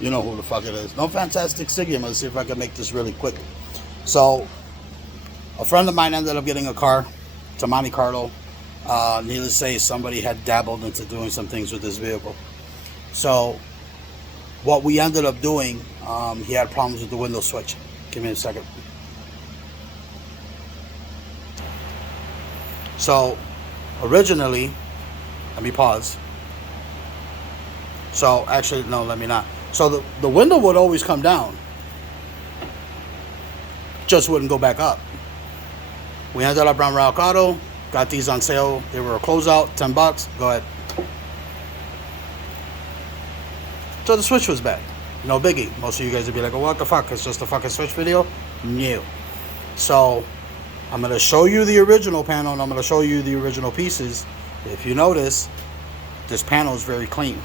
You know who the fuck it is. No Fantastic Siggy. I'm going to see if I can make this really quick. So, a friend of mine ended up getting a car to Monte Carlo. Needless to say, somebody had dabbled into doing some things with this vehicle. So, what we ended up doing, he had problems with the window switch. Give me a second. So, originally, let me pause. So, actually, no, let me not. So, the window would always come down. Just wouldn't go back up. We ended up around Rock Auto. Got these on sale. They were a closeout, $10. Go ahead. So, the switch was bad. No biggie. Most of you guys would be like, oh, what the fuck? It's just a fucking switch video? No. So, I'm going to show you the original panel, and I'm going to show you the original pieces. If you notice, this panel is very clean.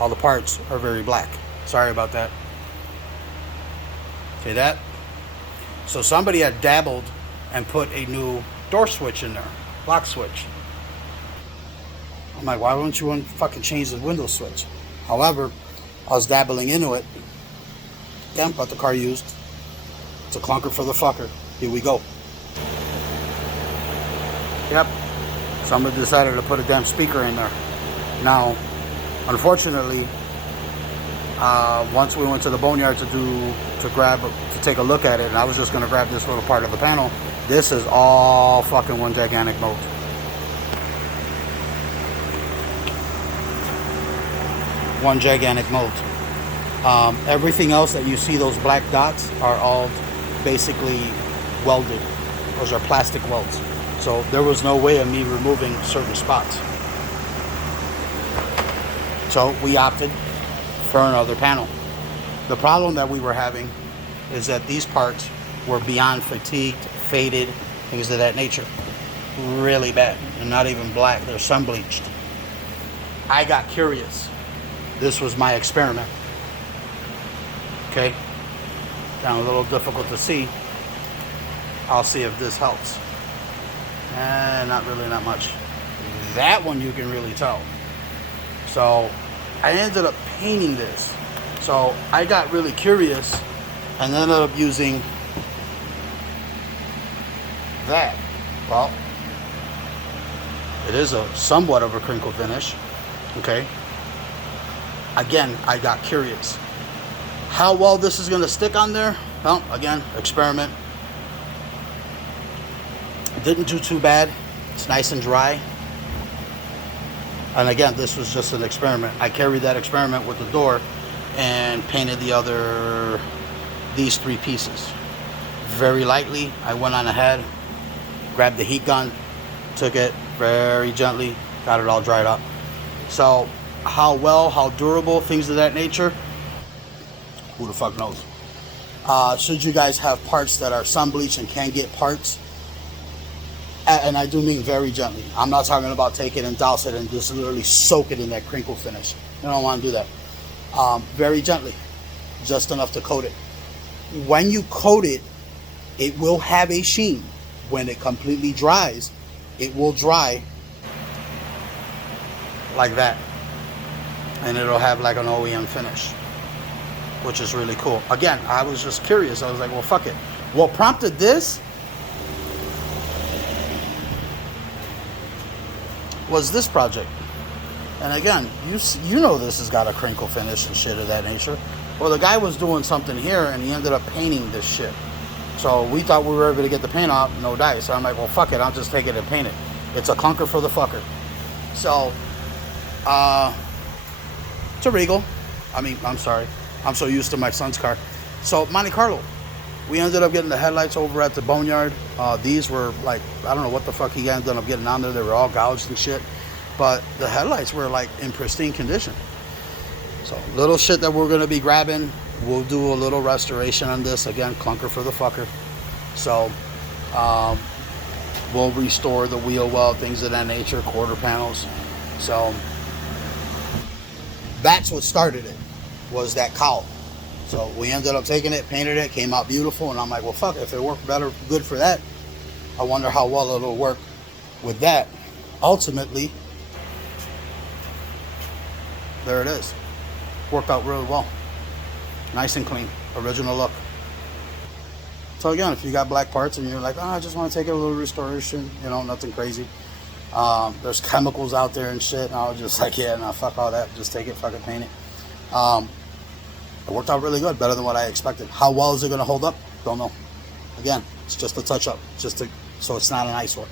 All the parts are very black. Sorry about that. See that? So somebody had dabbled and put a new door switch in there. Lock switch. I'm like, why wouldn't you want to fucking change the window switch? However, I was dabbling into it. Again, got the car used. It's a clunker for the fucker. Here we go. Yep. Somebody decided to put a damn speaker in there. Now, unfortunately, once we went to the boneyard to take a look at it, and I was just going to grab this little part of the panel. This is all fucking one gigantic mold. One gigantic mold. Everything else that you see, those black dots, are all basically welded. Those are plastic welds. So there was no way of me removing certain spots. So we opted for another panel. The problem that we were having is that these parts were beyond fatigued, faded, things of that nature. Really bad. And not even black. They're sun bleached. I got curious. This was my experiment. Okay? Down a little difficult to see. I'll see if this helps. Not really, not much. That one you can really tell. So I ended up painting this. So I got really curious and ended up using that. Well, it is a somewhat of a crinkle finish. Okay. Again, I got curious. How well this is going to stick on there? Well, again, experiment. Didn't do too bad. It's nice and dry. And again, this was just an experiment. I carried that experiment with the door and painted these three pieces. Very lightly, I went on ahead, grabbed the heat gun, took it very gently, got it all dried up. So, how well, how durable, things of that nature, who the fuck knows? Should you guys have parts that are sun bleached and can get parts, and I do mean very gently. I'm not talking about take it and douse it and just literally soak it in that crinkle finish. You don't want to do that. Very gently, just enough to coat it. When you coat it, it will have a sheen. When it completely dries, it will dry like that. And it'll have like an OEM finish, which is really cool. Again, I was just curious. I was like, well, fuck it. What prompted this was this project. And again, you know this has got a crinkle finish and shit of that nature. Well, the guy was doing something here and he ended up painting this shit. So we thought we were able to get the paint off, no dice. So I'm like, well, fuck it, I'll just take it and paint it. It's a clunker for the fucker. So, it's a Regal. I'm sorry. I'm so used to my son's car. So, Monte Carlo. We ended up getting the headlights over at the boneyard. These were like, I don't know what the fuck he ended up getting on there. They were all gouged and shit. But the headlights were like in pristine condition. So, little shit that we're going to be grabbing. We'll do a little restoration on this. Again, clunker for the fucker. So, we'll restore the wheel well, things of that nature, quarter panels. So, that's what started it, was that cowl. So we ended up taking it, painted it, came out beautiful, and I'm like, well, fuck, if it worked good for that, I wonder how well it'll work with that. Ultimately, there it is. Worked out really well. Nice and clean, original look. So again, if you got black parts and you're like, oh, I just want to take a little restoration, you know, nothing crazy. There's chemicals out there and shit, and I was just like, yeah, nah, fuck all that, just take it, fucking paint it. It worked out really good, better than what I expected. How well is it going to hold up? Don't know. Again, it's just a touch up, so it's not an eyesore.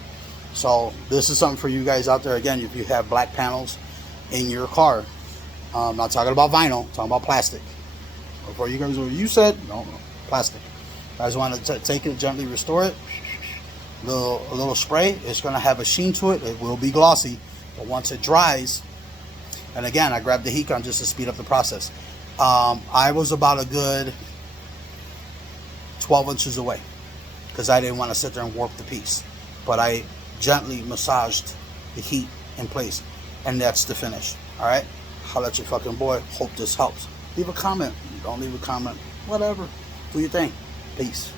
So this is something for you guys out there. Again, if you have black panels in your car, I'm not talking about vinyl, I'm talking about plastic. Before you guys, what you said, no, plastic. You guys want to take it, gently restore it. A little spray. It's going to have a sheen to it. It will be glossy, but once it dries, and again, I grabbed the heat gun just to speed up the process. I was about a good 12 inches away because I didn't want to sit there and warp the piece, but I gently massaged the heat in place, and that's the finish. All right, holla at your fucking boy. Hope this helps. Leave a comment. Don't leave a comment. Whatever. Do your thing. Peace.